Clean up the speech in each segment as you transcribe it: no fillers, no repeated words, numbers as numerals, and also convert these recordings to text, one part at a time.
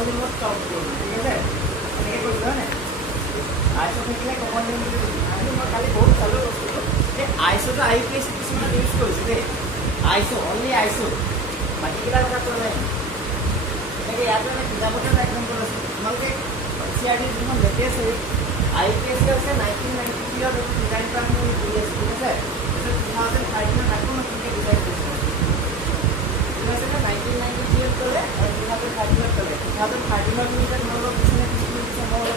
Common limit solve কৰোঁ ঠিক আছে এনেকৈ কৰিছোঁ হয় নাই আইচ' থাকিলে কমন লিমিট আমি মই কালি বহুত চালো বস্তুটো যে আইচ'টো IUPAC কিছুমানে ইউজ কৰিছে দেই আইচ' অনলি আইচ' বাকীকেইটা কথা কোৱা নাই এনেকৈ ইয়াতে মানে কিতাপতে এটা এক্সাম্পল আছে তোমালোকে CRD যিখন লেটেষ্ট হেৰি IUPAC হৈছে 1993 ত ডিজাইন কৰা আমি কৰি আছোঁ ঠিক আছে তাৰপিছত 2013 আকৌ নতুনকৈ ডিজাইন কৰিছোঁ ঠিক আছে নে 1993 ক'লে আৰু 2013 ক'লে 2013 মিনিটত তোমালোকক কিছুমানে কিছুমান মই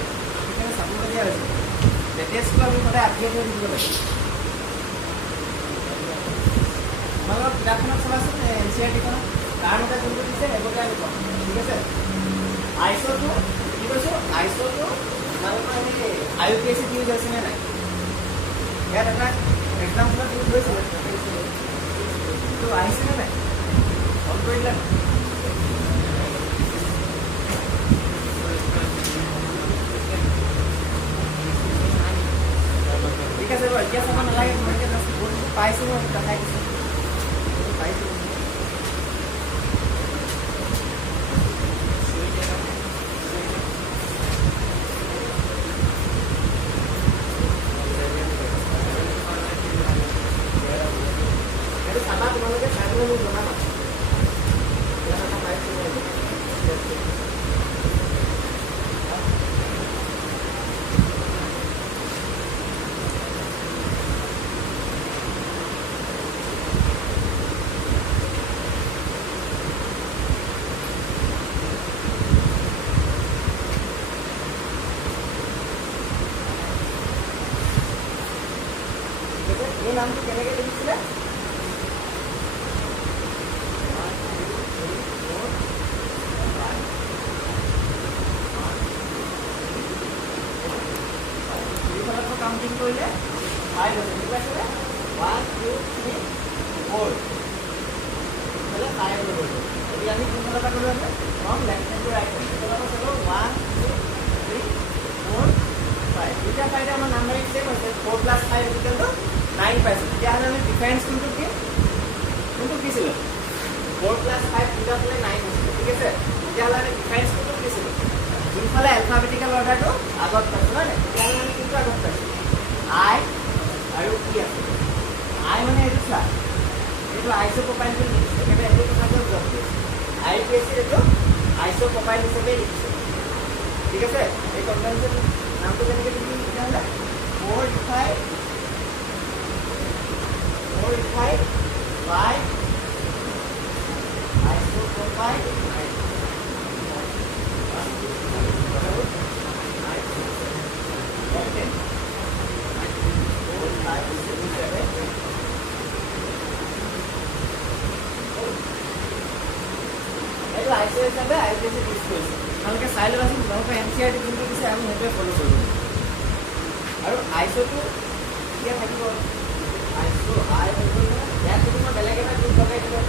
সেইকাৰণে চাবলগীয়া হৈছে লেটেষ্টটো আমি সদায় আপডেট হৈ থাকিব লাগে তোমালোকৰ কিতাপখনত চাবাচোন NCERT-খনত কাৰণ এটা যোনটো দিছে সেইবোৰকে আমি ক'ম ঠিক আছে আইচ'টো কি কৈছোঁ আইচ'টো তোমালোকৰ আমি IUPAC ইউজ হৈছেনে নাই ইয়াত এটা এক্সাম্পলত ইউজ হৈছিলে তো আহিছেনে নাই অন কৰি দিলা ঠিক আছে বাৰু এতিয়া চাব নালাগে তোমালোকে জাষ্ট বস্তুটো পাইছোঁ মই দেখাই দিছোঁ পাইছোঁ এই নামটো কেনেকৈ লিখিছিলে কাউন্টিং কৰিলে 5 হৈছে ঠিক আছে 1 2 3 4 মানে 5 হৈ গ'ল যদি আমি কোনফালৰ পৰা গ'লো আছে from left hand to right hand কোনফালৰ পৰা চালো 1 2 3 4 5 দুটা পাইতে আমাৰ নাম্বাৰিং সেম হৈছে 4 + 5 = 9 পাইছোঁ তেতিয়াহ'লে আমি ডিফাৰেঞ্চ কোনটো কিছিলোঁ 4 + 5 দুটা হ'লে 9 হৈছিলে ঠিক আছে তেতিয়াহ'লে আমি ডিফাৰেঞ্চ কোনটো কিছিলোঁ যোনফালে এলফাবেটিকেল অৰ্ডাৰটো আগত পাইছোঁ নহয় তেতিয়াহ'লে আমি কোনটো আগত পাইছোঁ I আৰু কি আছে I মানে এইটো চা এইটো আইচ'প্ৰপাইল বুলি লিখিছে একেবাৰে এইটো কথাটো বুজাব দিছে IUPAC এইটো আইচ'প্ৰপাইল হিচাপে লিখিছে ঠিক আছে এই কনভেনশ্যন নামটো কেনেকৈ লিখিম তেতিয়াহ'লে 4 5 আইচ'প্ৰপাইল এইটো আইচো হিচাপে IUPAC ইউজ কৰিছে তোমালোকে চাই ল'বাচোন তোমালোকৰ NCERT যোনটো দিছে আমি সেইটোৱে ফ'ল' কৰিব আৰু আইচোটো এতিয়া থাকিব আইচো আই ইয়াত যদি মই বেলেগ এটা গ্ৰুপ লগাই দিলোঁ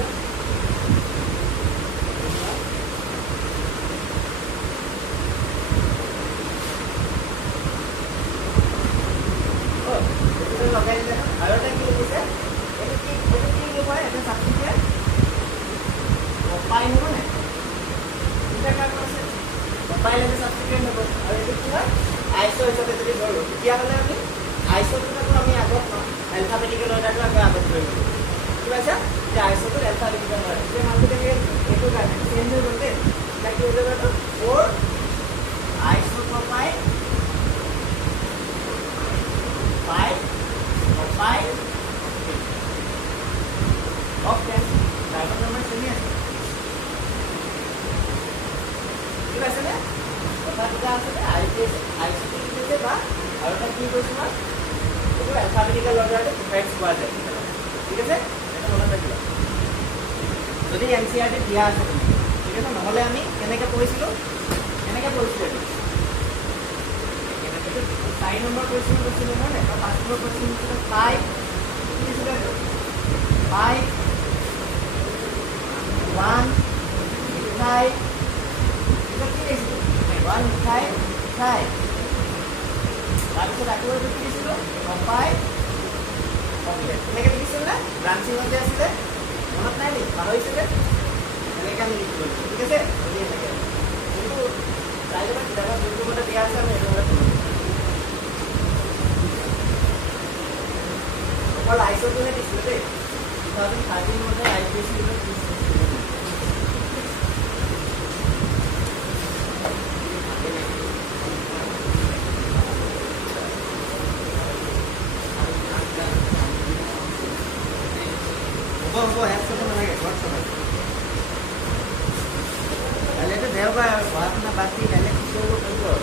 লগাই দিলে আৰু এটা কি লিখিছে এইটো কি গ্ৰুপ হয় এটা ছাবষ্টিটিউট পাই হ'ব নাই দুটা কাৰণ আছে পাই লাগে ছাবষ্টিটিউট হ'ব আৰু এইটো কি হয় আইচো হিচাপে যদি ধৰোঁ তেতিয়াহ'লে আমি আইচোটোতো আমি আগত এলফাবেটিকেল অৰ্ডাৰটো আমি আগত লৈ ল'লোঁ কি পাইছা যে আইচোটো এলফাবেটিকেল অৰ্ডাৰ এতিয়া মানুহটো তেনেকৈ এইটো কাৰণে চেঞ্জ হৈ গ'ল দেই এতিয়া কি হৈ যাব এইটো 4 আইচ'প্ৰপাইল 5 প্ৰপাইল অফ 10 ডায়গ্ৰাম নম্বৰ চলি আছে ঠিক আছেনে কথা দুটা আছেনে আইচিটি লিখিছে বা আৰু এটা কি কৈছোঁ মই এইটো এলফাবেটিকেল অৰ্ডাৰটো ডিফাৰেঞ্চ পোৱা যায় ঠিক আছে এটা মনত ৰাখিবা যদি NCERT দিয়া আছে তুমি ঠিক আছে নহ'লে আমি কেনেকৈ পঢ়িছিলোঁ এইটো 4 নম্বৰ কুৱেশ্যন কৈছিলোঁ নহয় এটা 5 নম্বৰ কুৱেশ্যন দিছিলে 5 কি দিছিলে 5 1 মিঠাই এটা কি লিখিছিলোঁ 1 মিঠাই মিঠাই তাৰপিছত আকৌ এইটো কি দিছিলোঁ পপাই চকলেট এনেকৈ লিখিছিল নে ব্ৰাঞ্চিঙত যে আছিলে মনত নাই নেকি পাহৰিছিলে এনেকৈ আমি লিখিব ঠিক আছে যদি এনেকৈ কিন্তু চাই ল'বা কিতাপত যোনটো মতে দিয়া আছে আমি সেইটো মতে কৰিম অকল আইচটোহে দিছিলোঁ দেই 2013 মতে IPSC হ'ব হেল্প কৰিব নালাগে ঘৰত চলাই কাইলৈতো দেওবাৰ আৰু পঢ়া শুনা বাদ দি কাইলৈ কি কৰিব পাৰিব আৰু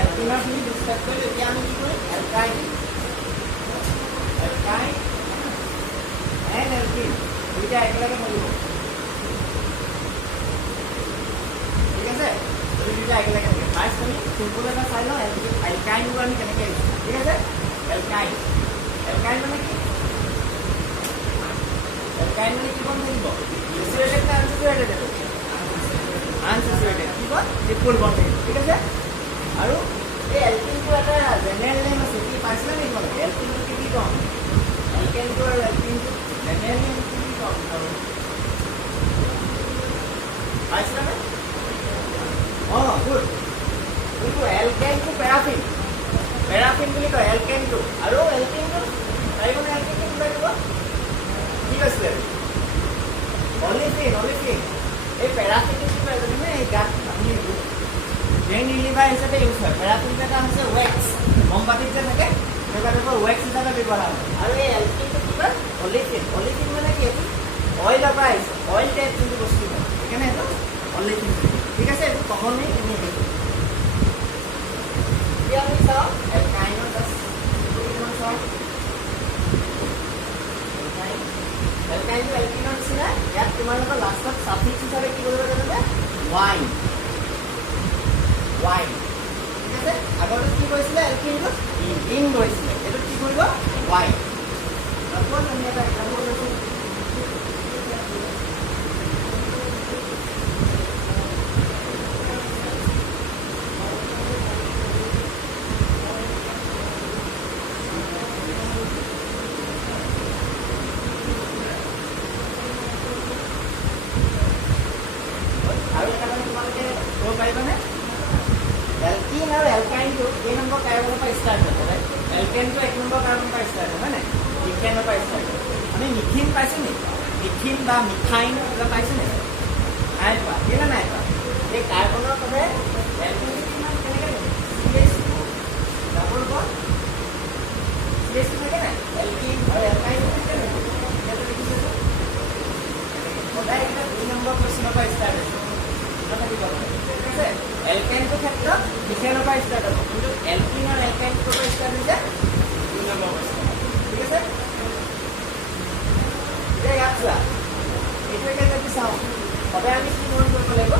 এলকিনৰখিনি ডিছকাছ কৰিলোঁ এতিয়া আমি কি কৰিম এলকাইন এণ্ড এলকিন দুইটা একেলগে কৰিব ঠিক আছে দুইটা একেলগে থাকিব ফাৰ্ষ্ট আমি চিম্পল এটা চাই লওঁ এলকাইনবোৰ আমি কেনেকৈ লিখিম ঠিক আছে এলকাইন মানে কি এলকাইন মানে কি ক'ব লাগিব চেচুৰেটেড নে আনচেচুৰেটেড আনচেচুৰেটেড কি কয় ট্ৰিপল বন্ড থাকিব ঠিক আছে আৰু এই এলকিনটো এটা জেনেৰেল নেম আছে কি পাইছিলে নেকি তোমালোকে এলকিনটো কি ক'ম এলকেনটো আৰু এলকিনটো জেনেৰেল নেম কি ক'ম আৰু পাইছিলানে অঁ গুড কিন্তু এলকেনটো পেৰাফিন বুলি কয় এলকেনটো আৰু এলকিনটো পাৰিবনে এলকিনটো বুজাই দিব কি কৈছিলে অলিফিন এই পেৰাফিনটো কি কয় জানেনে এই গাত আমি ব্ৰেইন ৰিলিভাৰ হিচাপে ইউজ হয় পেৰাফিনটো এটা হৈছে ৱেক্স মমবাতিত যে থাকে তেনেকুৱা টাইপৰ ৱেক্স হিচাপে ব্যৱহাৰ হয় আৰু এই এলকিনটো কি কয় অলিফিন মানে কি এইটো অইলৰ পৰা আহিছে অইল টাইপ যোনটো বস্তু হয় সেইকাৰণে এইটো অলিফিন ঠিক আছে এইটো কমনলি আমি সেইটো এতিয়া আমি চাওঁ এলকাইনৰ কিছুমান চাওঁ এলকাইনটো এলকিনৰ নিচিনা ইয়াত তোমালোকৰ লাষ্টত ছাফিক্স হিচাপে কি কৰিব জানানে ৱাইন ঠিক আছে আগতে কি কৰিছিলে এলকিনটো ইন কৰিছিলে এইটো কি কৰিব ৱাইন আকৌ আমি এটা এক্সাম্পল লৈছোঁ আৰু এটা মানে তোমালোকে ক'ব পাৰিবানে এলকিন আৰু এলকাইনটো কেই নম্বৰ কাৰ্বনৰ পৰা ষ্টাৰ্ট হয় ৰাইট এলকেনটো 1 নম্বৰ কাৰ্বনৰ পৰা ষ্টাৰ্ট হয় হয়নে ইথেনৰ পৰা ষ্টাৰ্ট হয় আমি মিথিন পাইছোঁ নেকি মিথিন বা মিথাইন কিবা পাইছোঁ নেকি নাই পোৱা কেলৈ নাই পোৱা এই কাৰ্বনৰ বাবে এলকিনটো কিমান কেনেকৈ CH2 ডাবল বন্ড CH2 থাকে নাই এলকিন আৰু এলকাইন থাকে নাই সেইটো দেখিছোঁ সদায় এটা 2 নম্বৰ কুৱেশ্যনৰ পৰা ষ্টাৰ্ট হৈছে ঠিক আছে এলকেনটো ক্ষেত্ৰত ইথেনৰ পৰা ষ্টাৰ্ট হ'ব কিন্তু এলকিন আৰু এলকাইনটো পৰা ষ্টাৰ্ট হৈছে 2 নম্বৰ ঠিক আছে এতিয়া ইয়াত চোৱা এইটোকে যদি চাওঁ সদায় আমি কি মন কৰিব লাগিব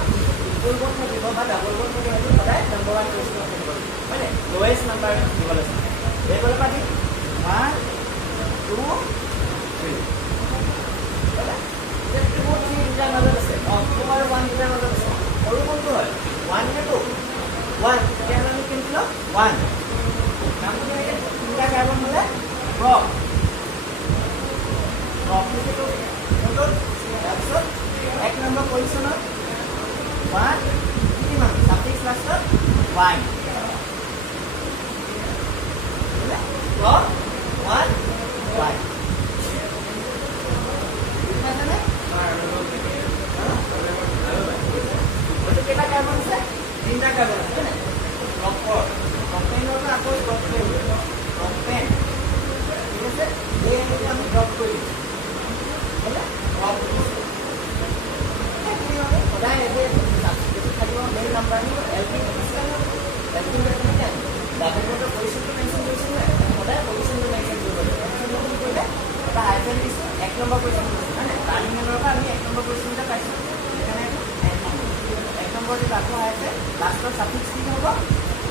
ট্ৰিপল বন্ড থাকিব বা ডাবল বন্ড থাকিব সেইটো সদায় নম্বৰ 1 কুৱেশ্যন থাকিব হয়নে লোৱেষ্ট নাম্বাৰ দিব লাগিব এইফালৰ পৰা দিম 1 2 3 এতিয়া 2 3 দুটাৰ মাজত আছে 2 আৰু 1 দুটাৰ মাজত আছে সৰু কোনটো হয় 1 নে 2 1 তেতিয়াহ'লে আমি কি লিখিলোঁ 1 নামটো কেনেকৈ তিনিটা কাৰ্বন হ'লে প্ৰপ লিখিলোঁ তাৰপিছত 1 নম্বৰ পজিশ্যনত 1 কিমান ছাফিক্স লাষ্টত ৱাইন প্ৰপ 1 ৱাইন বুজিছানে কেইটা কাৰ্বন আছে 3টা কাৰ্বন আছে হয়নে প্ৰপেনৰ পৰা আকৌ প্ৰপেন ঠিক আছে এই আমি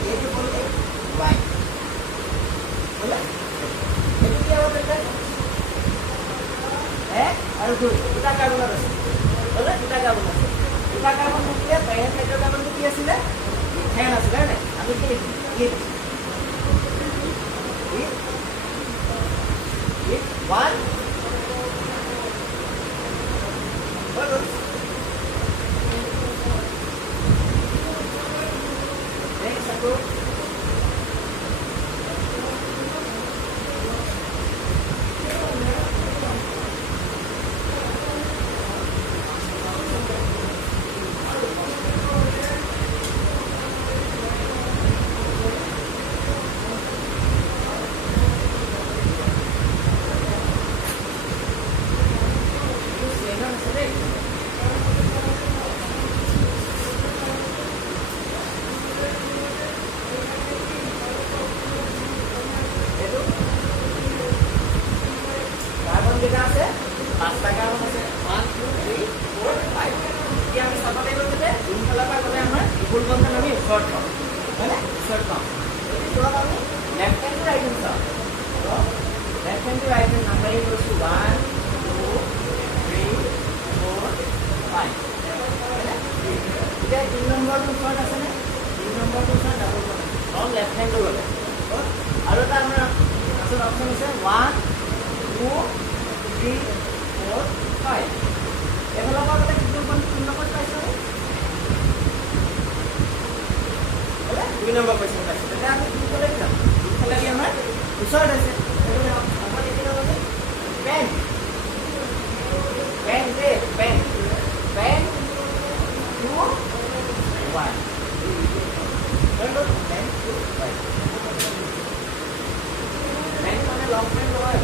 এইটো বললে y হলে এইটো কি হ'ব তেন্তে এক আৰু দুই দুটা কাৰ্বন আছে হলে দুটা কাৰ্বন আছে দুটা কাৰ্বন থাকিলে পেৰেণ্ট হাইড্ৰকাৰ্বনটো কি আছিলে ইথেন আছিলে হয়নে আমি কি লিখিম it one next aku কেইটা আছে পাঁচটা কাৰ্বন আছে 1 2 3 4 5 এতিয়া আমি চাব লাগিব যে ইনফালৰ পৰা গলে আমাৰ ইকুল বন্ধন আমি ওচৰত পাম হয়নে ওচৰত পাম যদি চোৱা আমি left hand to right hand চাওঁ left hand to right hand numbering কৰিছো 1 2 3 4 5 হয়নে এতিয়া 3 নম্বৰটো ওচৰত আছে নে 3 নম্বৰটো ওচৰত ডাবল বন্ধন অন লেফট হেণ্ড টু গলে আৰু এটা আমাৰ আছে অপচন আছে 1 2 3 4 5 এফালৰ পৰা গ'লে কিটো কোন নম্বৰ পাইছো হলে 2 নম্বৰ পাইছো তেতিয়া আমি কি ক'লে যাম ইফালে কি আমাৰ ওচৰত আছে সেইটো আমাৰ কি হ'ব পেন পেন দে পেন পেন 2 1 পেন 2 1 পেন মানে লং পেন নহয়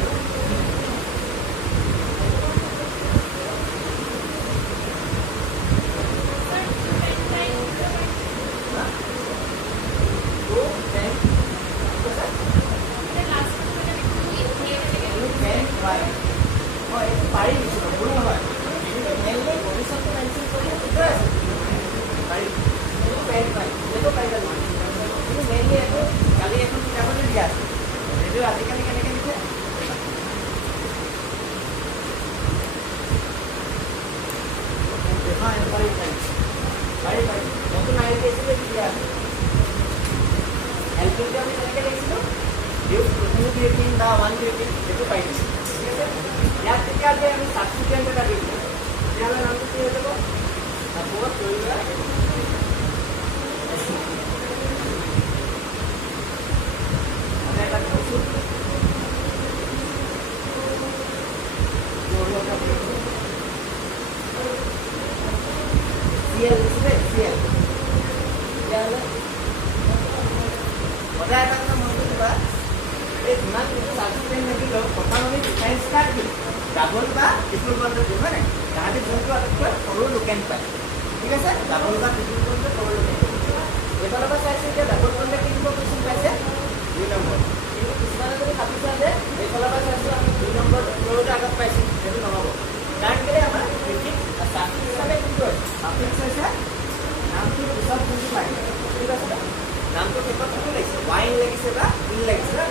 আজিকালি কেনেকৈ লিখে নতুন আই পি এছিলে তেতিয়া এলপিটো আমি কেনেকৈ লিখিছিলোঁ টু ক্ৰিয়েটিন বা 1 ক্ৰিয়েটিন সেইটো পাই দিছোঁ ঠিক আছে ইয়াত তেতিয়া যে আমি ছাবষ্টিটুৱেণ্ট এটা দিম তেতিয়াহ'লে নামটো কি হৈ যাব চাপ'জ ধৰি লোৱা এটা কৈছোঁ CL লিখিছে CL তেতিয়াহ'লে সদায় এটা কথা মন কৰিবা এই যিমান কিছু ছাবষ্টিটুৱেণ্ট থাকিলেও প্ৰথম আমি ডিফাৰেঞ্চ কাৰ্ড দিম ডাবল বা ট্ৰিপল বণ্ড দিম হয় নাই তাহাঁতি যোনটো আটাইতকৈ সৰু লোকেন পায় ঠিক আছে ডাবল বা ট্ৰিপল বণ্ড সৰু লোকেন এইফালৰ পৰা চাইছোঁ এতিয়া ডাবল বণ্ডে কি দিব কুৱেশ্যন পাইছে 2 নম্বৰ কিন্তু কিছুমানে যদি ভাবিছা যে এইফালৰ পৰা চাইছোঁ আমি 2 নম্বৰ সৰুতে আগত পাইছোঁ সেইটো নহ'ব কাৰণ কেলৈ আমাৰ ক্ৰিটিক ছাফিক্স হিচাপে কোনটো হয় ছাফিক্স হৈছে নামটোৰ পিছত কোনটো পায় ঠিক আছে নামটো শেষত কোনটো লাগিছে ৱাইন লাগিছে বা ইন লাগিছে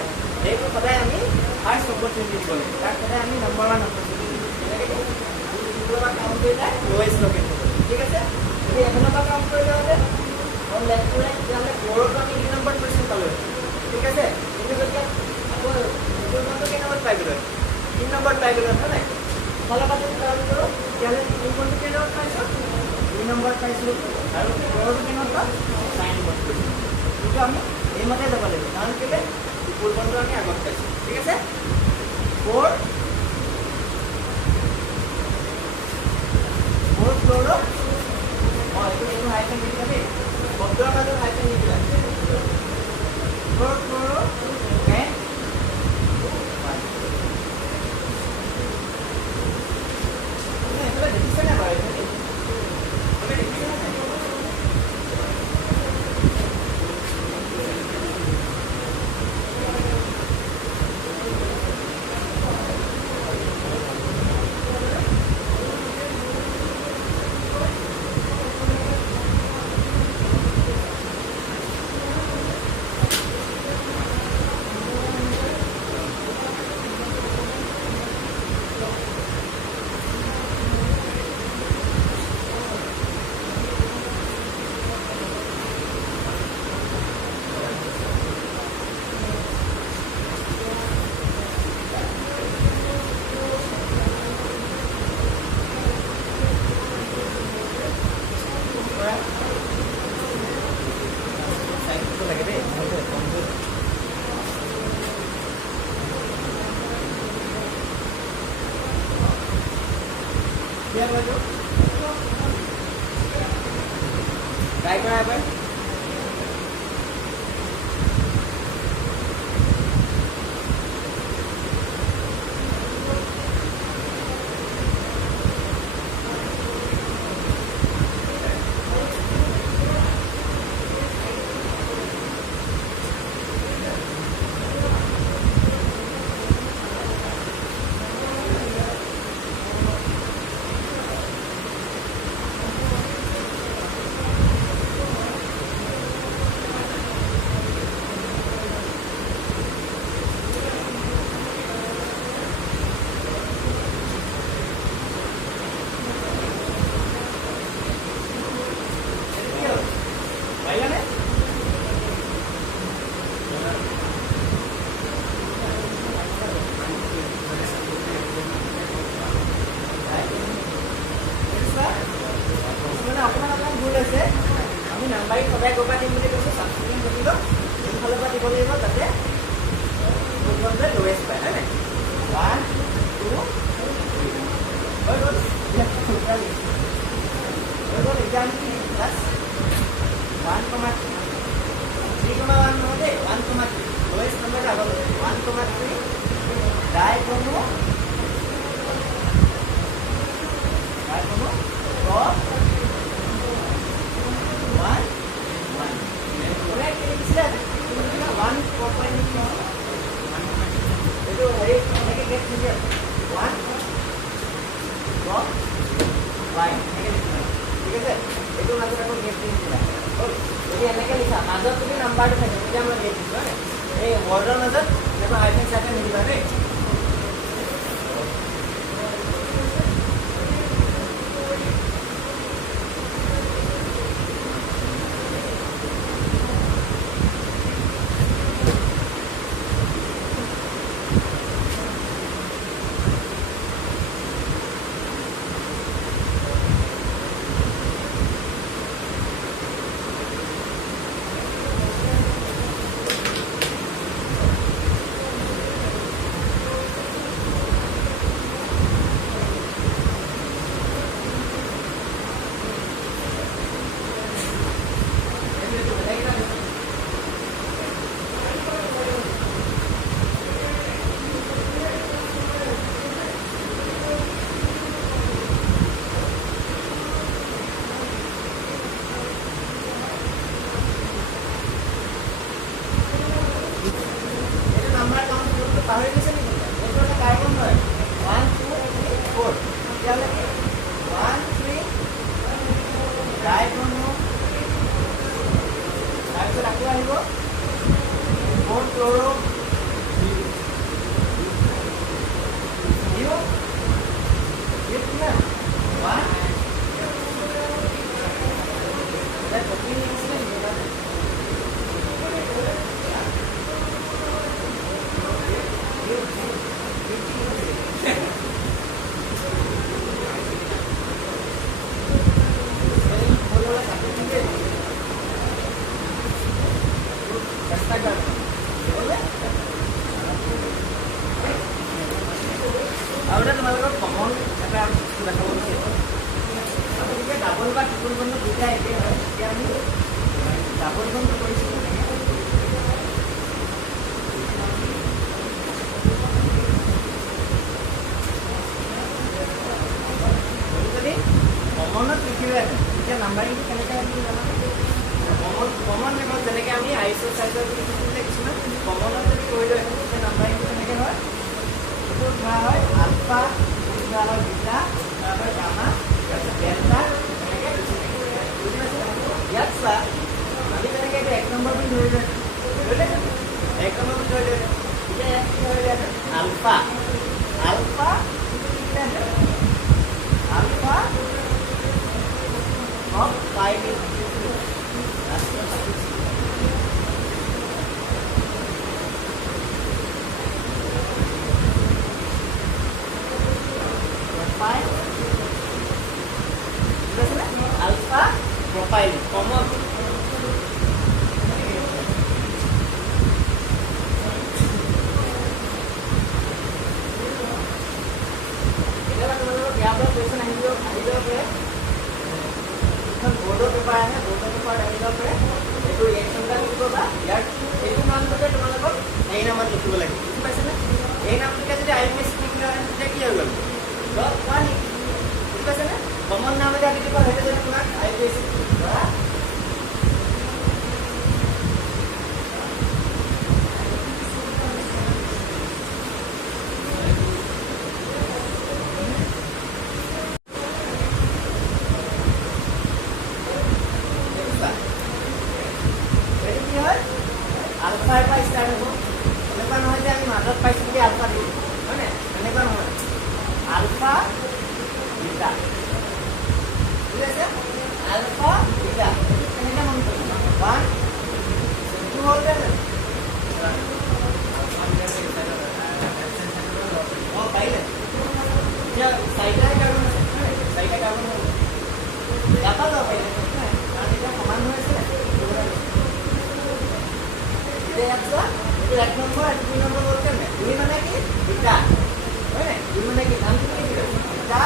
সেইটো সদায় আমি ফাৰ্ষ্ট অপৰচুনিটি দিব লাগিব তাক সদায় আমি নম্বৰ 1 অপৰচুনিটি তেনেকৈ কাউণ্ট কৰিলে লোৱেষ্ট লোকেন ঠিক আছে যদি এফালৰ পৰা কাউণ্ট কৰিলে হ'লে অন লেফ্ট টু ৰাইট তেতিয়াহ'লে 4ত আমি 2 নম্বৰ কুৱেশ্যন পালোঁ ঠিক আছে কিন্তু যেতিয়া আকৌ এইটো নম্বৰটো কেই নম্বৰত পাই গ'লো 3 নম্বৰত পাই গ'লো হয় নাই ইফালৰ পৰা যদি কাউণ্ট কৰোঁ তেতিয়াহ'লে 3 নম্বৰটো কেই নম্বৰত পাইছোঁ 2 নম্বৰত পাইছোঁ আৰু 4টো কেই নম্বৰত 9 নম্বৰত পাইছোঁ কিন্তু আমি এইমতে যাব লাগিব কাৰণ কেলৈ ফুল বন্ধু আমি আগত পাইছোঁ ঠিক আছে 4 ফ্ল'ৰ এইটো হাইফেন নিদিবা দেই শব্দৰ মাজত হাইফেন নিদিবা 4 ফ্ল'ৰ পেন এইফালে দেখিছেনে বাৰু এইফালে দেখিছেনে এবাৰ আমি নাম্বাৰিং সদায় ক'ৰবাত দিম বুলি কৈছোঁ চাবচিডিং বুজিব যোনফালৰ পৰা দিব লাগিব তাতে যোনখনতে লৱেষ্ট পায় হয় নাই 1 2 3 হৈ গ'ল এতিয়া আমি কি প্লাছ 1 3 1 নহয় দেই 1 3 লৱেষ্ট নাম্বাৰটো আগত 1 3 ডাইগনো ক্ৰছ 1 1 correct লিখিছে 1 4.1 এইটো হেৰি এনেকৈ গেট দিছে 1 ক্ৰছ y এনেকৈ লিখিছে ঠিক আছে এইটো মাজত আকৌ গেট দিছিলা যদি এনেকৈ লিখা মাজত যদি নাম্বাৰটো থাকে তেতিয়া মই গেট দিছোঁ হয় এই ৱৰ্ডৰ মাজত এনেকৈ হাইফেন চাইফেন নিদিবা দেই পাহৰি গৈছে নেকি এইটো এটা কাৰ্বন হয় 1 2 3 4 এতিয়ালৈকে 1 3 ডাইগনো তাৰপিছত আকৌ আহিব 4 ক্লৰো ইউ কিমান 1 এটা কপি লিখিছিলে নেকি আৰু তোমালোকৰ কমন এটা দেখাব বিচাৰিছোঁ আমি যেতিয়া ডাবল বা ট্ৰিপল বন্ধ দুইটা একেই হয় তেতিয়া আমি ডাবল বন্ধ কৰিছিলোঁ যদি কমনত লিখিলেহেঁতেন তেতিয়া নাম্বাৰিংটো কেনেকৈ আহিছিল জানানে কমন লেখত যেনেকৈ আমি আইচৰ চাইজৰ লিখিছিলে কিছুমান কমনত যদি কৰিলোহেঁতেন তেতিয়া নাম্বাৰিংটো কেনেকৈ হয় itu হয় alpha itu হয় beta তারপর gamma তারপর delta এনেকে বুঝি পাইছে ইয়াত সা আমি কেনেকে এটা এক নম্বৰ বিন্দু ধৰিলে এক নম্বৰ বিন্দু ধৰিলে এতিয়া ইয়াত কি ধৰিলে alpha alpha alpha of pi alpha profile common এইটো নামটোকে তোমালোকক এই নামত লিখিব লাগে বুজি পাইছানে এই নামটোকে যদি আইপিএস লিখিলে তেতিয়া কি হৈ গ'ল লগ ওৱান বুজি পাইছানে কমন নাম এটা দিব সেইটো যদি তোমাক আইপিএস ধৰা আলফাৰ পৰা ষ্টাৰ্ট হ'ব এনেকুৱা নহয় যে আমি মাজত পাইছোঁ বুলি আলফা দিম হয়নে এনেকুৱা নহয় আলফা বিটা ঠিক আছে আলফা বিটা এনেকৈ মন কৰিব ওৱান টু হ'ল যে অঁ পাৰিলে এতিয়া চাৰিটাই কাৰ্বন আছে চাৰিটা কাৰ্বন হ'ল ইয়াৰ পৰা যাব পাৰিলে কাৰণ এতিয়া সমান হৈ আছে itu এক নম্বৰ আৰু 2 নম্বৰ বলতে না 2 মানে কি বিটা হয় না 2 মানে কি নাম কি দিলে beta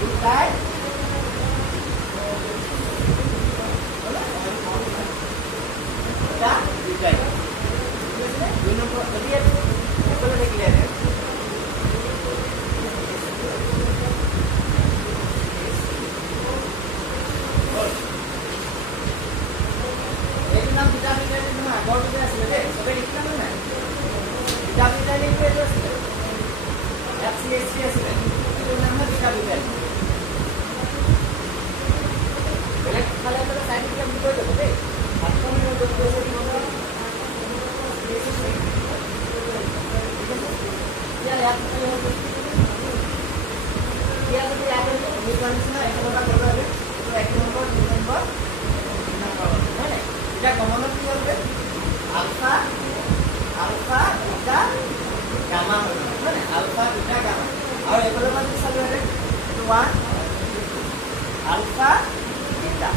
beta beta beta 2 number যদি এপল দেখিলে আগৰ দিনে আছিলে দেই সবে লিখিলা নাই বিটা বিটা লিখিলে আছিলে এফসিএসসি আছিলে এইটো নাম হয় বিটা বিটা বেলেগ খালে তো সাইন্টিফিক বুলি কৈ দিব দেই মাত্ৰ মই যত কৈছে কি হ'ব ইয়াৰ ইয়াত কি হ'ব ইয়াত যদি ইয়াত আমি কনসিনা এটা কৰিব লাগে এইটো 1 নম্বৰ 2 নম্বৰ 3 নম্বৰ হয় এটা কমনত কি হবে আলফা আলফা বিটা গামা মানে আলফা বিটা গামা আর এগুলো মানে সব হবে 1 আলফা বিটা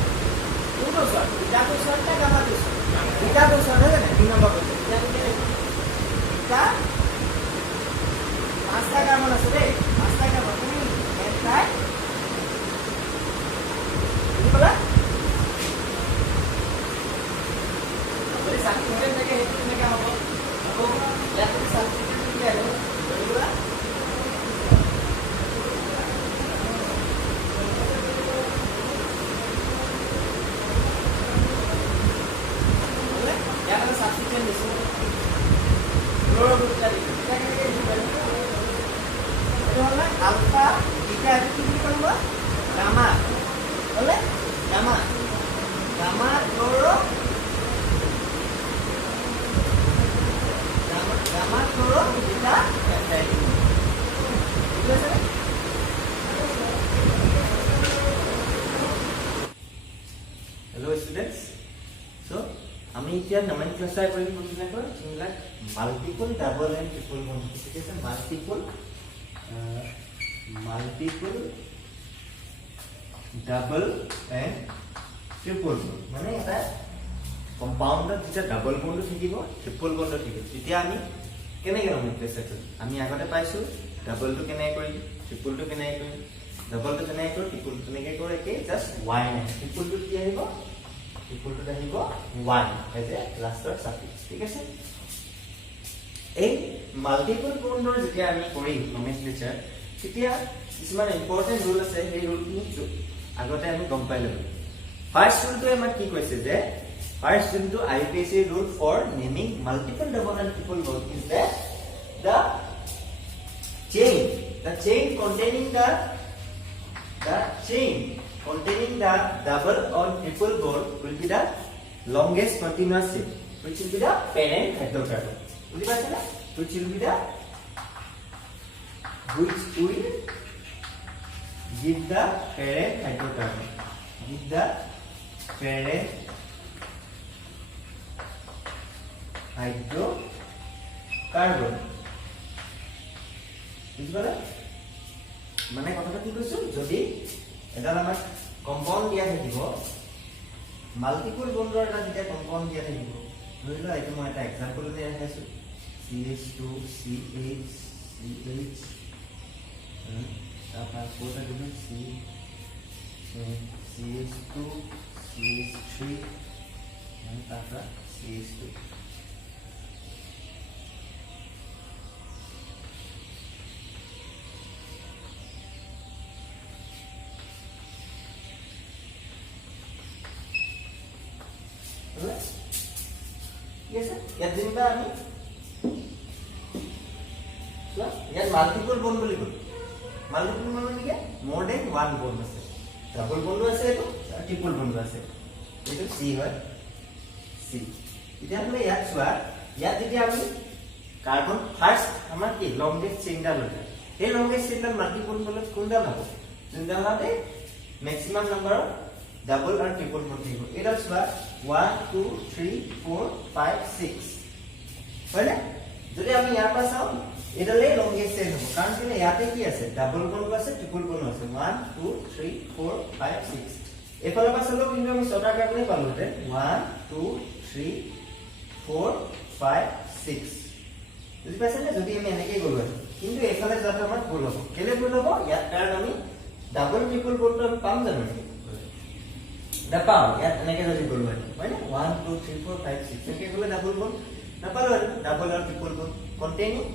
দুটো সর বিটা তো সরটা গামা তো সর বিটা তো সর হবে না 3 নম্বর করতে বিটা পাঁচটা গামা আছে রে পাঁচটা গামা তুমি এটাই কি বলা সাবস্টিটিউশন থেকে হেতু থেকে হবে তো ল্যাপটপ সাবস্টিটিউশন কি আছে বলুন বলে यार সাবস্টিটিউশন দিছো রো রুটটা দিছো এটা কি এটা হলো আলফা বিটা কি কি করব গামা বলে গামা গামা রো gamma chloro beta peptide ঠিক আছে हेलो स्टूडेंट्स सो আমি এতিয়া নমেনক্লেচাৰ কৰিম কোনবিলাক যিবিলাক multiple double and triple bond ঠিক আছে multiple double and triple bond মানে এটা কম্পাউন্ডত যেটা ডাবল বন্ড থাকিব ট্রিপল বন্ড থাকিব তেতিয়া আমি কেনেকৈ নমেনক্লেচাৰ কৰিম আমি আগতে পাইছো ডাবলটো কেনেকৈ কৰিম ট্ৰিপলটো কেনেকৈ কৰিম ডাবলটো কেনেকৈ কৰিম ট্ৰিপলটো কেনেকৈ কৰে একে জাস্ট y নাই ট্ৰিপলটো কি আহিব ট্ৰিপলটো আহিব 1 এজ এ লাষ্টৰ সাফিক্স ঠিক আছে এই মাল্টিপল বন্ডৰ যেতিয়া আমি কৰিম নমেনক্লেচাৰ তেতিয়া কিছুমান ইম্পৰ্টেন্ট ৰুল আছে এই ৰুলটো আগতে আমি গম পাই ল'ব ফাৰ্স্ট ৰুলটো আমাৰ কি কৈছে যে First into IPC rule for naming multiple double and triple bond is that the chain containing the double or triple bond will be the longest continuous chain, which will be the parent hydrocarbon. Which will be the which will give the parent hydrocarbon. Give the parent hydrocarbon বুঝলে মানে কথাটা কি কৈছো যদি এডাল আমাৰ compound দিয়া থাকিব মাল্টিপল বন্ডৰ এটা যেতিয়া কম্পাউন্ড দিয়া থাকিব ধৰি লোৱা এইটো মই এটা এক্সাম্পল লৈ আহিছো CH2 CH CH তাৰপৰা কোটা দিব CH2 CH3 মানে তাৰপৰা CH2 yes ইয়াত যেনিবা আমি ইয়াত মাল্টিপল বন্ড বুলি কলো মাল্টিপল বন্ড মানে কি more than one বন্ড আছে ডাবল বন্ড আছে এটো ট্রিপল বন্ড আছে এটো C হয় C এতিয়া আমি ইয়াত চোৱা ইয়াত যেতিয়া আমি কাৰ্বন ফাৰ্স্ট আমাৰ কি লংগেস্ট চেইনডাল আছে এই লংগেস্ট চেইনডাল মাল্টিপল বন্ডত কোনডাল হ'ব যোনডাল হবে ম্যাক্সিমাম নাম্বার অফ ডাবল আর ট্রিপল বন্ড থাকিব এটা চোৱা 1 2 3 4 5 6 হয়নে যদি আমি ইয়াৰ পৰা চাও এডালে লংগেস্ট চেইন হ'ব কাৰণ কি ইয়াতে কি আছে ডাবল বন্ড আছে ট্ৰিপল বন্ড আছে 1 2 3 4 5 6 এফালে পৰা চালো কিন্তু আমি ছটা কাৰ্বনে পালো তে 1 2 3 4 5 6 বুজি পাইছানে যদি আমি এনেকৈ গলো কিন্তু এফালে যাতে আমাৰ ভুল হ'ব কেলে ভুল হ'ব ইয়াত কাৰণ আমি ডাবল ট্রিপল বন্ড আমি পাম জানো নাপাও ইয়াত এনেকৈ যদি গলো হয় 1 2 3 4 5 6 এনেকৈ গলে ডাবল বন্ড নাপালো ডাবল আর ট্রিপল বন্ড কন্টেইনিং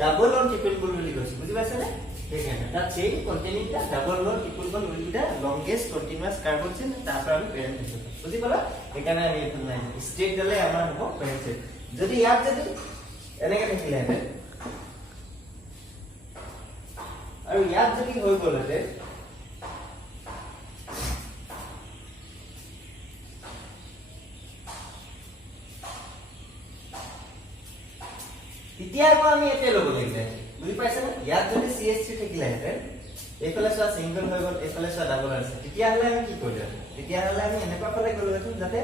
ডাবল और ट्रिपल बॉन्ड বুলি কৈছে বুজি পাইছানে দেখেন the chain containing the double और triple bond will be the longest continuous carbon chain তাৰ পৰা আমি পেৰেন্ট হিচাপে বুজি পালা এখানে আমি এইটো নাই স্টেট গলে আমাৰ হ'ব পেৰেন্ট চেইন যদি ইয়াত যদি এনেকৈ থাকিলে আৰু ইয়াত যদি হৈ গলতে এতিয়া আমি এতে লব লাগিলে বুজি পাইছে না ইয়াত যদি CH3 থাকিলে হেতে এইফালে সা সিঙ্গল হৈ গল এইফালে সা ডাবল আছে তেতিয়া হলে আমি কি কৰিলো তেতিয়া হলে আমি এনেকুৱা ফালে গলো হেতু যাতে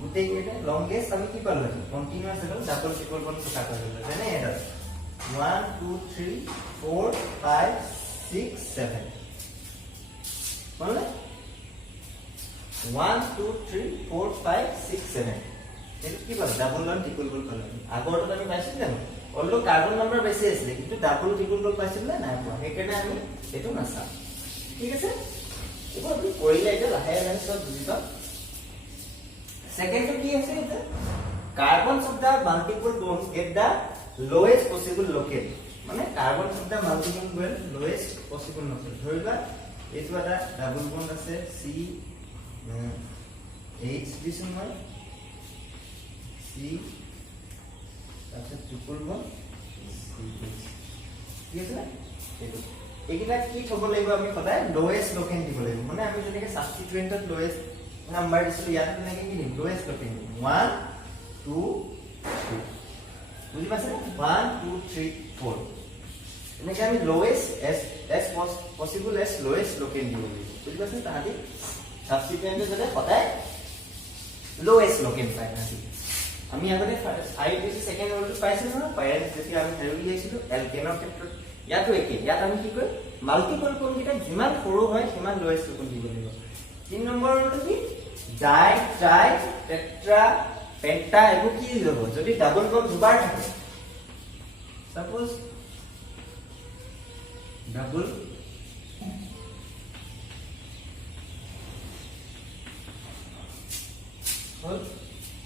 গুটেই কেইটা লংগেস্ট আমি কি পালো কন্টিনিউয়াস হল ডাবল ট্রিপল বন্ড থকা কৰিলো জানে এটা 1 2 3 4 5 6 7 মানে 1 2 3 4 5 6 7 এটো কি পালো ডাবল আর ট্রিপল বন্ড পালো আগৰটো আমি পাইছিলো জানো অলটো কাৰ্বন নাম্বাৰ বেশি আছে কিন্তু ডাবল ট্ৰিপল বন্ড পাইছিল না নাই পোৱা সেইকাৰণে আমি এটো নাছা ঠিক আছে এবাৰ আমি কৰিলে এটা লাহে লাহে সব বুজি পাম সেকেন্ড কি আছে এটা carbons of the multiple bond get the lowest possible locant মানে carbons of the multiple bond lowest possible locant ধৰিবা এইটো এটা ডাবল বন্ড আছে C H দিছো মই C আচ্ছা ট্রিপল বন্ড কি আছে এইটো এইটা কি থব লাগিব আমি সদায় লোয়েস্ট লোকেন দিব লাগিব মানে আমি যেনেকে সাবস্টিটুয়েন্টত লোয়েস্ট নাম্বার দিছো ইয়াত এনেকে কি দিম লোয়েস্ট লোকেন 1 2 3 বুজি পাইছে 1 2 3 4 এনেকে আমি lowest as possible as lowest locant দিব লাগিব বুজি পাইছে তাহাতি সাবস্টিটুয়েন্টত যেতে সদায় লোয়েস্ট লোকেন পায় না আমি আগতে আই দিছি সেকেন্ড অর্ডার পাইছিল না পায়ার যেতি আমি থেওরি আইছিল এলকেনৰ ক্ষেত্ৰত ইয়াতো একে ইয়াত আমি কি কই মাল্টিপল বন্ড কিটা যিমান সৰু হয় সিমান লোয়েস্ট বন্ড দিব লাগিব 3 নম্বৰ অৰ্ডাৰটো কি ডাই ট্ৰাই টেট্ৰা পেন্টা এগু কি দিব যদি ডাবল বন্ড দুবাৰ থাকে সাপোজ ডাবল হল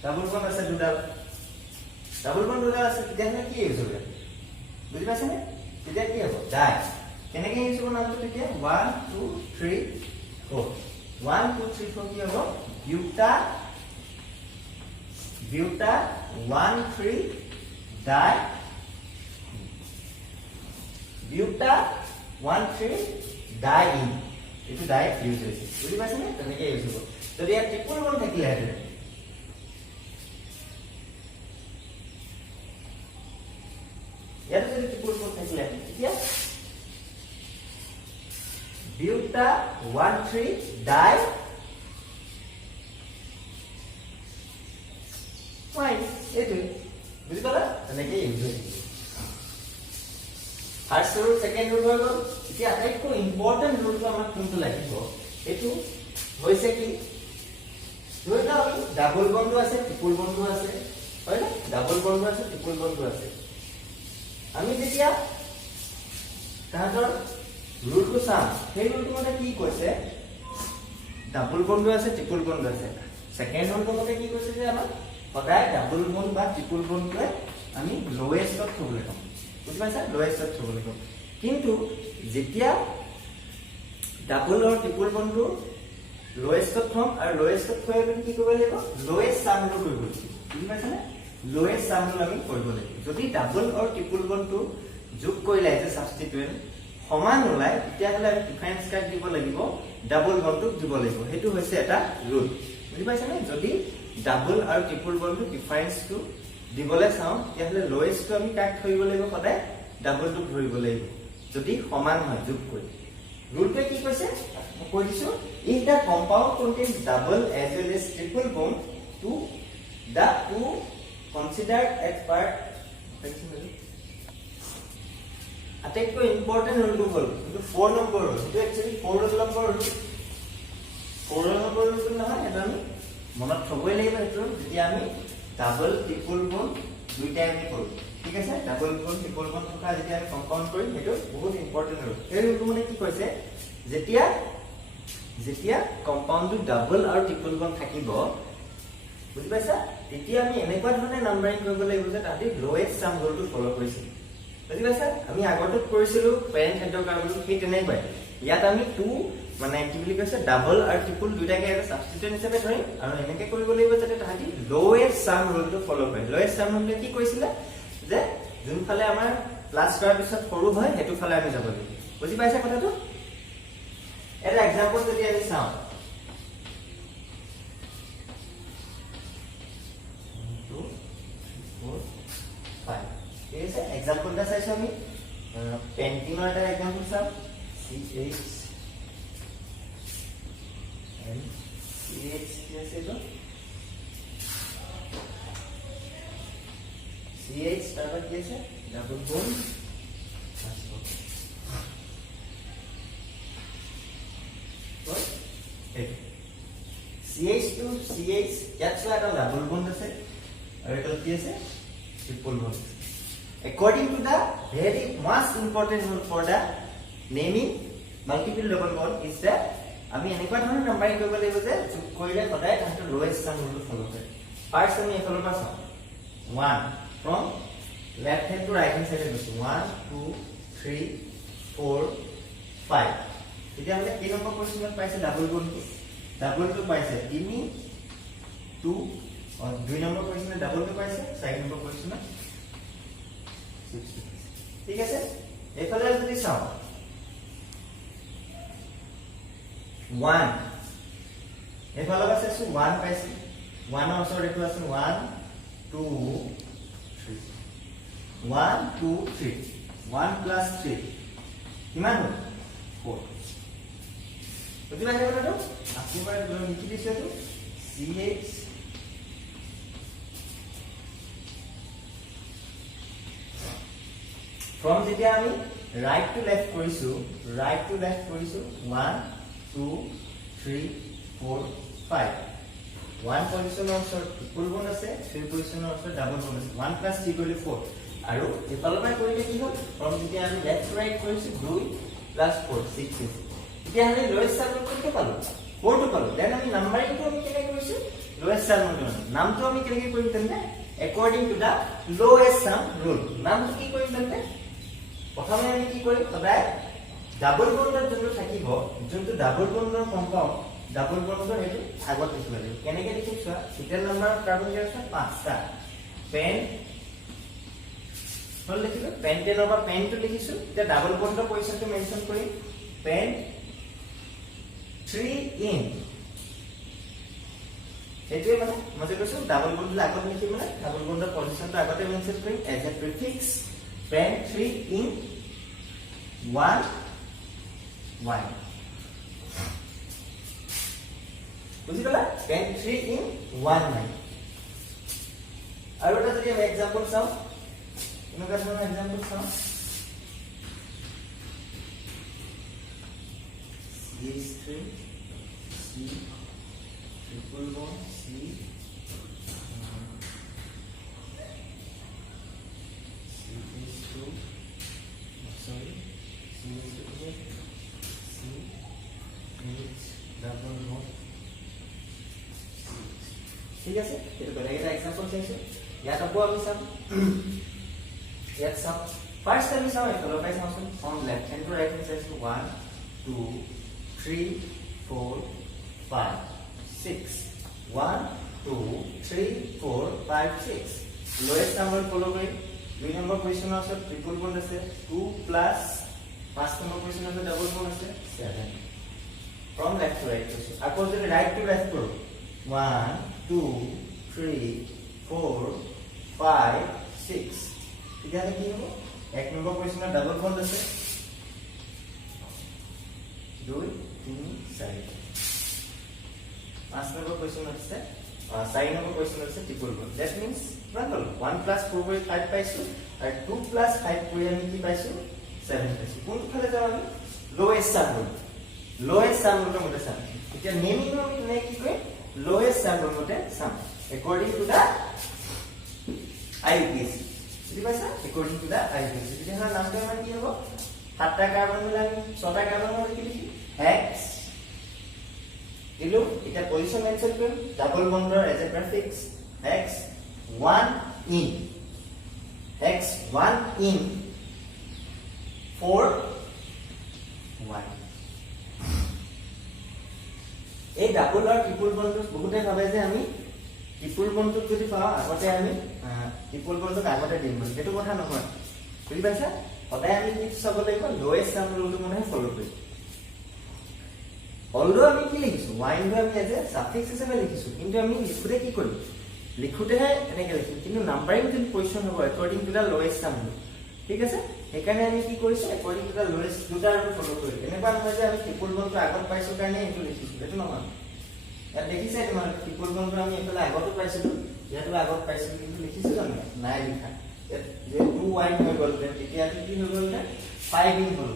ডাবল বন্ড আছে দুটা ডাবল বন্ড দুটা আছে তেতিয়া কি ইউজ হবে বুজি পাইছে নে তেতিয়া কি হ'ব ডাই কেনেকৈ ইউজ হ'ব নামটো তেতিয়া 1 2 3 4 1 2 3 4 কি হ'ব বিউটা বিউটা 1 3 ডাই বিউটা 1 3 ডাই ইন এটো ডাই ইউজ হৈছে বুজি পাইছে নে তেনেকৈ ইউজ হ'ব যদি ইয়াত ট্রিপল বন্ড থাকিলে হেতে ইয়াত যদি ট্রিপল বন্ড থাকিলে এতিয়া বিউটা 1 3 ডাই ফাইন এটো বুজি পালা এনেকৈ ইউজ হয় ফার্স্ট রুল সেকেন্ড রুল হৈ গল এতিয়া আটাইতকৈ ইম্পৰ্টেন্ট ৰুলটো আমাক কোনটো লাগিব এটো হৈছে কি ধৰি লও আমি ডাবল বন্ড আছে ট্রিপল বন্ড আছে হয় না ডাবল বন্ড আছে ট্রিপল বন্ড আছে আমি যেতিয়া তাহাঁতৰ রুলটো চাম সেই রুলটো মানে কি কৈছে ডাবল বন্ড আছে ট্রিপল বন্ড আছে সেকেন্ড রুলটো মতে কি কৈছে যে আমাৰ সদায় ডাবল বন্ড বা ট্ৰিপল বন্ডটোৱে আমি লোৱেষ্টত থবলৈ কম বুজি পাইছা লোৱেষ্টত থবলৈ কম কিন্তু যেতিয়া ডাবল আৰু ট্ৰিপল বন্ডটো লোৱেষ্টত থম আৰু লোৱেষ্টত থৈ আমি কি কৰিব লাগিব লোৱেষ্ট সাম ৰুল কৰিব লাগিব বুজি পাইছা নে লোৱেষ্ট সাম ৰুল আমি কৰিব লাগিব যদি ডাবল আৰু ট্ৰিপল বন্ডটো যোগ কৰিলে এজ এ সাবস্টিটিউয়েন্ট সমান ওলাই তেতিয়াহলে আমি ডিফাৰেন্স কাৰ্ড দিব লাগিব ডাবল বন্ডটো দিব লাগিব হেতু হৈছে এটা ৰুল বুজি পাইছা নে যদি ডাবল আৰু ট্ৰিপল বন্ডটো ডিফাৰেন্সটো দিবলৈ চাও তেতিয়াহলে লোৱেষ্টটো আমি কাট কৰিব লাগিব সদায় ডাবলটো ধৰিব লাগিব যদি সমান হয় যোগ কৰি ৰুলটো কি কৈছে মই কৈ দিছো if the compound contains double as well as triple bond to the two considered as part আটাইতকৈ ইম্পৰ্টেন্ট ৰুলটো হ'ল কিন্তু 4 নম্বৰ ৰুল সেইটো একচুয়ালি 4 নম্বৰ ৰুল 4 নম্বৰ ৰুলটো নহয় এটা আমি মনত থবই লাগিব সেইটো যেতিয়া আমি ডাবল ট্রিপল বন্ড দুইটা আমি কৰো ঠিক আছে ডাবল বন্ড ট্ৰিপল বন্ড থকা যেতিয়া আমি কম্পাউন্ড কৰিম সেইটো বহুত ইম্পৰ্টেন্ট ৰুল এই ৰুলটো মানে কি কৈছে যেতিয়া কম্পাউন্ডটো ডাবল আৰু ট্ৰিপল বন্ড থাকিব বুজি পাইছা তেতিয়া আমি এনেকুৱা ধৰণে নাম্বাৰিং কৰিব লাগিব যে তাতে লোৱেষ্ট সাম ৰুলটো ফলো কৰিছে বুজি পাইছা আমি আগতে কৰিছিলো পেৰেন্ট হাইড্ৰকাৰ্বন সেই তেনেকৈ ইয়াত আমি 2 মানে কি বুলি কৈছে ডাবল আৰু ট্ৰিপল দুইটাকে এটা সাবস্টিটিউয়েন্ট হিচাপে ধৰিম আৰু এনেকৈ কৰিব লাগিব যাতে তাহাঁতি লোৱেষ্ট সাম ৰুলটো ফলো কৰে লোৱেষ্ট সাম ৰুলটো কি কৈছিলে যে যোনফালে আমাৰ প্লাস কৰাৰ পিছত সৰু হয় হেতু ফালে আমি যাব লাগিব বুজি পাইছা কথাটো এটা এক্সাম্পল যদি আমি চাওঁ 2 4 5 ঠিক আছে এক্সাম্পল এটা চাইছো আমি পেন্টিংৰ এটা এক্সাম্পল চাওঁ CH and CH কি আছে তো CH তাৰপৰা কি আছে double bond CH to CH ইয়াত এটা ডাবল বন্ড আছে আৰু এটা কি আছে triple bond according to the very most important rule for the naming multiple double bond is that আমি এনেকুৱা ধৰণৰ নাম্বাৰিং কৰিব লাগিব যে যোগ কৰিলে সদায় তাহাঁতৰ লোৱেষ্ট সাম ৰুল ফলো কৰে ফাৰ্স্ট আমি এফালৰ পৰা চাওঁ 1 from left hand to right hand side গৈছো 1 2 3 4 5 এতিয়া আমি কি নম্বৰ কোৱেশ্চনত পাইছে ডাবলটো পাইছে 3 2 আৰু 2 নম্বৰ কোৱেশ্চনত ডাবলটো পাইছে 4 নম্বৰ কোৱেশ্চনত ঠিক আছে এফালে যদি চাও 1 এফালে আছে 1 পাইছে 1 ৰ ওচৰত এইটো আছে 1 2 3 1 2 3 1 plus 3 কিমান হ'ল 4 বুজি পাইছে কথাটো আপোনাৰ দুজন লিখি দিছে তো CH from যেতিয়া আমি right to left কৰিছো 1 2 3 4 5 1 পজিশনৰ ওচৰত ট্ৰিপল বন্ড আছে 3 পজিশনৰ ওচৰত ডাবল বন্ড আছে 1 plus 3 কৰিলে 4 আৰু এফালৰ পৰা কৰিলে কি হ'ল from যেতিয়া আমি লেফট টু ৰাইট কৰিছো 2 plus 4 6 এতিয়া আমি লোৱেষ্ট সাম ৰুল কোনটো পালো 4 টো পালো দেন আমি নাম্বাৰিংটো আমি কেনেকৈ কৰিছো লোৱেষ্ট সাম ৰুল নামটো আমি কেনেকৈ কৰিম তেন্তে according to the lowest sum rule নামটো কি কৰিম তেন্তে প্ৰথমে আমি কি কৰিম সদায় ডাবল বন্ডৰ যোনটো থাকিব যোনটো ডাবল বন্ডৰ কম্পাউন্ড ডাবল বন্ডৰ হেতু আগত লিখিব লাগিব কেনেকৈ লিখিম চোৱা টোটাল নাম্বাৰ অফ কাৰ্বন আছে 5টা পেন হল লিখিলো পেন্টেনৰ পৰা পেনটো লিখিছো এতিয়া ডাবল বন্ডৰ পজিশনটো মেনশন কৰিম পেন 3 in এটোৱে মানে মই যে কৈছো ডাবল বন্ডৰ আগত লিখিম মানে ডাবল বন্ডৰ পজিশনটো আগতে মেনশন কৰিম as a prefix PAN 3 in 1 1 বুজি পালা পেন 3 in 1 9 আৰু এটা যদি আমি এক্সাম্পল চাওঁ এনেকুৱা ধৰণৰ এক্সাম্পল চাওঁ CH3 C triple bond C CH2 sorry CH2 C H double bond ঠিক আছে এটা বেলেগ এটা एग्जांपल চাইছো ইয়াত আকৌ আমি চাম ইয়াত চাম ফার্স্ট আমি চাম এফালৰ পৰা চাওঁচোন from left hand to right hand চাইছো 1 2 3 4 5 6 1 2 3 4 5 6 लोएस्ट नंबर फॉलो करी 2 नंबर क्वेश्चन আছে ट्रिपल बॉन्ड আছে 2 प्लस 5 नंबर क्वेश्चन আছে डबल बॉन्ड আছে 7 from left to right question আকৌ যদি রাইট টু লেফট কৰো 1 2 3 4 5 6 তেতিয়া কি হ'ব এক নম্বৰ क्वेश्चन डबल बॉन्ड আছে 2 3 4 5 नंबर क्वेश्चन আছে 4 नंबर क्वेश्चन আছে triple bond that means what hall 1 plus 4 by 5 পাইছো আর 2 plus 5 কৰি আমি কি পাইছো 7 পাইছো কোন ফালে যাও আমি লোয়েস্ট সাম মতে সাম এতিয়া নেমিং নে কি কয় লোয়েস্ট সাম মতে সাম according to the IUPAC বুজি পাইছা according to the IUPAC এতিয়া হল নামটো মানে কি হ'ব 7টা কার্বন মিলে আমি 6টা কার্বন কি লিখি হেক্স ইলো এটা পজিশন মেনশন কৰিম ডাবল বন্ডৰ as a prefix hex 1 in x 1 in 4 1 এই ডাবল আর ট্রিপল বন্ড বহুতে ভাবে যে আমি ট্রিপল বন্ড যদি পাও আগতে আমি ট্রিপল বন্ড আগতে দিম বলি এটো কথা নহয় বুজি পাইছা সদায় আমি কি চাব লাগিব লোয়েস্ট সাম রুলটো মনে ফলো কৰি অলদো আমি কি লিখিছো ওয়াইন টো আমি এজ এ সাফিক্স হিচাপে লিখিছো কিন্তু আমি লিখুতে কি কৰিম লিখুতে হে এনেকে লিখিম কিন্তু নাম্বাৰিং যদি পজিশন হ'ব according to the lowest sum ঠিক আছে এখানে আমি কি কৰিছো according to the lowest দুটা আৰু ফলো কৰি এনেকুৱা নহয় যে আমি ট্ৰিপল বন্ডটো আগত পাইছো কাৰণে এটো লিখিছো এটো নহয় ইয়াত দেখিছে তোমাৰ ট্রিপল বন্ডটো আমি এফালে আগত পাইছিলো ইয়াতো আগত পাইছিলো কিন্তু লিখিছো জানো নাই লিখা যে 2 ওয়াইন হৈ গ'ল তেতিয়া কি হৈ গ'ল 5 ইন হ'ল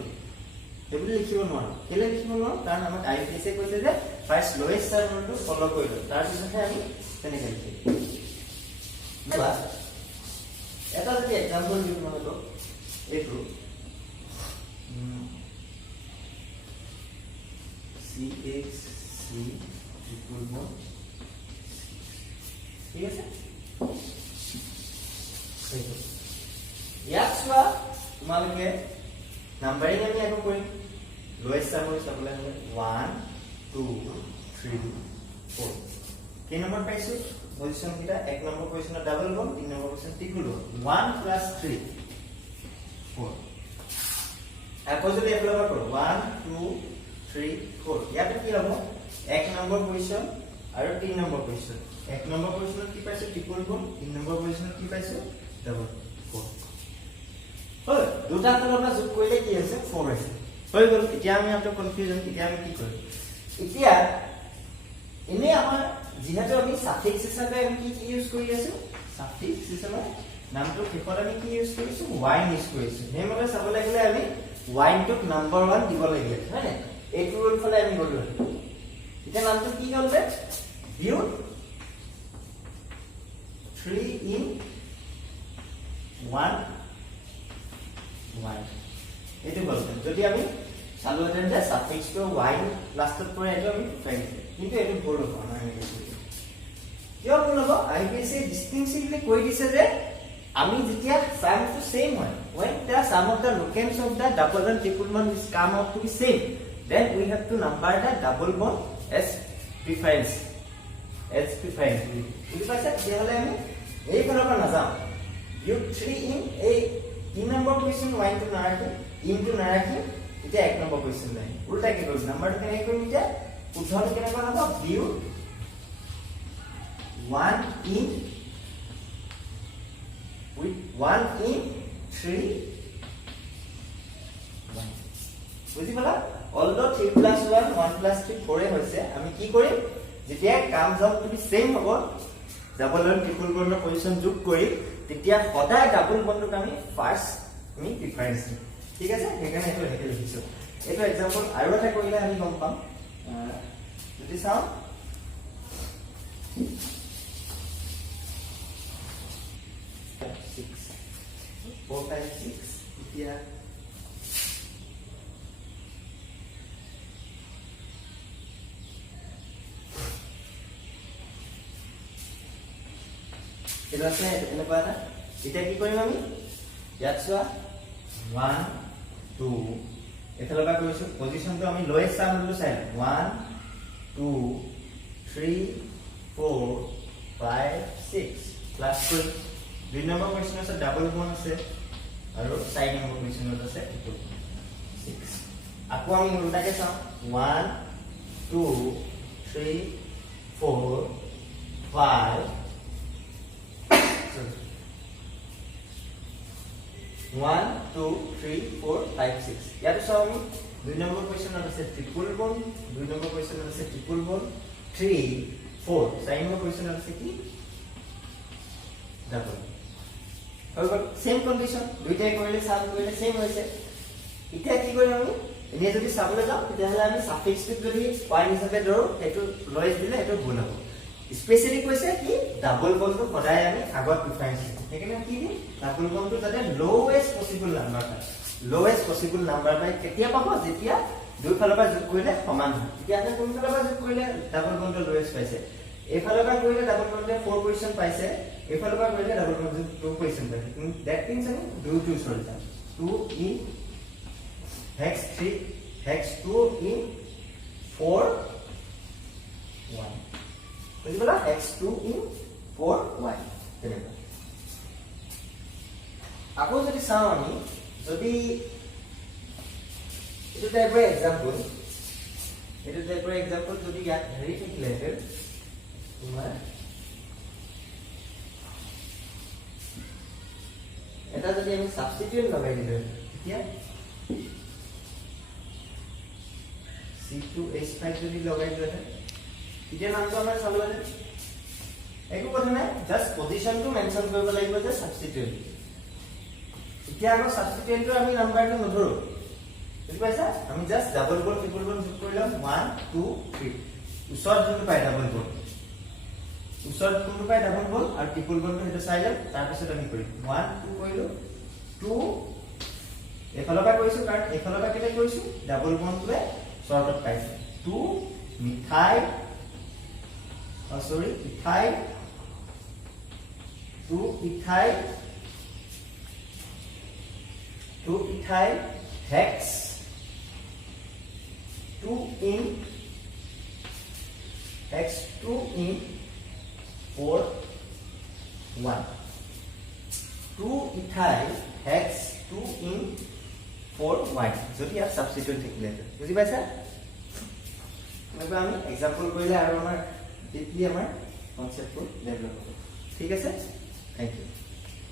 এইবোৰ লিখিব নোৱাৰো কেলে লিখিব নোৱাৰো কাৰণ আমাক আইপিএসে কৈছে যে ফাৰ্স্ট লোয়েস্ট সামটো ফলো কৰিলো তাৰ পিছতহে আমি তেনেকে লিখিম বা এটা যদি एग्जांपल দিও তোমালোকক এইটো CHC ট্রিপল বন্ড ঠিক আছে এইটো ইয়াত চোৱা তোমালোকে নাম্বাৰিং আমি আকৌ কৰিম লোয়েস্ট সাম চাবলৈ হলে 1 2 3 4 কি নম্বৰ পাইছো পজিশন কিটা এক নম্বৰ পজিশন ডাবল বন্ড তিন number position triple bond 1 plus 3 4 আকৌ যদি এপ্লাই কৰো 1 2 3 4 ইয়াতে কি হ'ব এক নম্বৰ পজিশন আৰু তিন নম্বৰ পজিশন এক নম্বৰ পজিশন কি পাইছো ট্ৰিপল বন্ড তিন নম্বৰ পজিশন কি পাইছো ডাবল 4 হয় দুটা তলটা যোগ কৰিলে কি আছে 4 আছে হৈ গল এতিয়া আমি আটো কনফিউজন এতিয়া আমি কি কৰিম এতিয়া এনে আমাৰ যেহেতু আমি সাফিক্স হিচাপে আমি কি ইউজ কৰি আছো সাফিক্স হিচাপে নামটো কেৱল আমি কি ইউজ কৰিছো ওয়াইন ইউজ কৰিছো হেমলে চাব লাগিলে আমি ওয়াইন টুক নাম্বাৰ 1 দিব লাগে হয় এইটো ৰল ফলে আমি গলো এতিয়া নামটো কি হ'ল বে ভিউ 3 in 1 ওয়াইন এইটো বলতে যদি আমি চালু হেতেন যে সাফিক্স টু ওয়াইন লাষ্টত পৰে এটো আমি ফাইন কিন্তু এটো ভুল হ'ব আমি কিয় ভুল হ'ব আইপিএসি ডিস্টিংটিভলি কৈ দিছে যে আমি যেতিয়া সাম টু সেম হয় when the sum of the locants of the double and triple bond is come out to be same then we have to number the double bond as preference বুজি পাইছা তেতিয়াহ'লে আমি এই ফালৰ পৰা নাযাওঁ you 3 in a 3 number question ওয়াইন টু নাৰাখি ইনটু নাৰাখি এতিয়া এক নম্বৰ কোৱেশ্চন নাই উল্টা কি কৰিম নাম্বাৰটো কেনেকৈ কৰিম এতিয়া উদ্ধৰটো কেনেকৈ হ'ব ভিউ 1 in with 1 in 3 1 বুজি পালা অলদো 3 plus 1 1 plus 3 4 হৈছে আমি কি কৰিম যেতিয়া কাম জব টু বি সেম হ'ব ডাবল এন্ড ট্রিপল বন্ডৰ পজিশন যোগ কৰি তেতিয়া সদায় ডাবল বন্ডক আমি ফাৰ্স্ট আমি প্ৰিফাৰেন্স দিম ঠিক আছে সেইকাৰণে এইটো হেকে লিখিছো এইটো एग्जांपल আৰু এটা কৰিলে আমি গম পাম যদি চাও 4 5 6 এতিয়া এটা আছে এনেকুৱা এটা এটা কি কৰিম আমি ইয়াত চোৱা 1 2 এফালৰ পৰা কৰিছো পজিশনটো আমি লোৱেষ্ট চাম বুলি চাই 1 2 3 4 5 6 প্লাস কৰি 2 নম্বৰ কোৱেশ্চন আছে ডাবল বন্ড আছে আৰু 4 নম্বৰ কোৱেশ্চনত আছে 6 আকৌ আমি উল্টাকে চাম 1 2 3 4 5 1 2 3 4 5 6 ইয়াত চাও আমি 2 নম্বৰ কোৱেশ্চনত আছে ট্ৰিপল বন্ড 2 নম্বৰ কোৱেশ্চনত আছে ট্ৰিপল বন্ড 3 4 4 নম্বৰ কোৱেশ্চনত আছে কি ডাবল আৰু সেম কন্ডিশন দুইটাই কৰিলে সাম কৰিলে সেম হৈছে এতিয়া কি কৰিম আমি এনে যদি সামনে যাও তেতিয়াহলে আমি সাফিক্সটো যদি পইণ্ট হিচাপে ধৰো এটো লয়েজ দিলে এটো গুণ হ'ব স্পেশালি কৈছে কি ডাবল বন্ডটো সদায় আমি আগত প্ৰিফাৰেন্স দিম সেইকাৰণে কি দিম ডাবল বন্ডটো যাতে লোৱেষ্ট পসিবল নাম্বাৰ পায় লোৱেষ্ট পসিবল নাম্বাৰ পায় কেতিয়া পাব যেতিয়া দুই ফালৰ পৰা যোগ কৰিলে সমান হয় তেতিয়া আমি কোন ফালৰ পৰা যোগ কৰিলে ডাবল বন্ডটো লোৱেষ্ট পাইছে এই ফালৰ পৰা কৰিলে ডাবল বন্ডে 4 পজিশন পাইছে এই ফালৰ পৰা কৰিলে ডাবল বন্ডে 2 পজিশন পাইছে দ্যাট মিন্স আমি 2 সৰি যাম 2 in hex 3 hex 2 in 4 1 বুঝিলা x2 in 4y তেনেকুৱা আকৌ যদি চাও আমি যদি এটো টাইপৰ এক্সাম্পল যদি ইয়াত হেৰি থাকিলে তোমাৰ এটা যদি আমি সাবস্টিটিউট লগাই দিলে এতিয়া C2H5 যদি লগাই দিলে এতিয়া নামটো আমাৰ চালো আছে একো কথা নাই জাস্ট পজিশনটো মেনশন কৰিব লাগিব যে সাবস্টিটিউট এতিয়া আমাৰ সাবস্টিটিউটটো আমি নাম্বাৰটো নধৰো বুজি পাইছা আমি জাস্ট ডাবল বল ট্ৰিপল বল যোগ কৰিলাম 1 2 3 উচৰত যোনটো পাই ডাবল বল উচৰত কোনটো পাই ডাবল বল আৰু ট্ৰিপল বলটো হেতু চাই লম তাৰ পিছত আমি কৰিম 1 2 কৰিলো 2 এফালৰ পৰা কৰিছো কাৰণ এফালৰ পৰা কেলে কৰিছো ডাবল বলটোৱে শৰ্টত পাইছে 2 methyl ethyl 2 ethyl hex 2 in hex 2 in 4 1 2 ethyl hex 2 in 4 1 যদি আর সাবস্টিটিউট থাকিলে বুঝি পাইছা মানে আমি एग्जांपल কৰিলে আৰু আমাৰ ডিপলি আমাৰ কনসেপ্টটো ডেভেলপ হ'ব ঠিক আছে থ্যাংক ইউ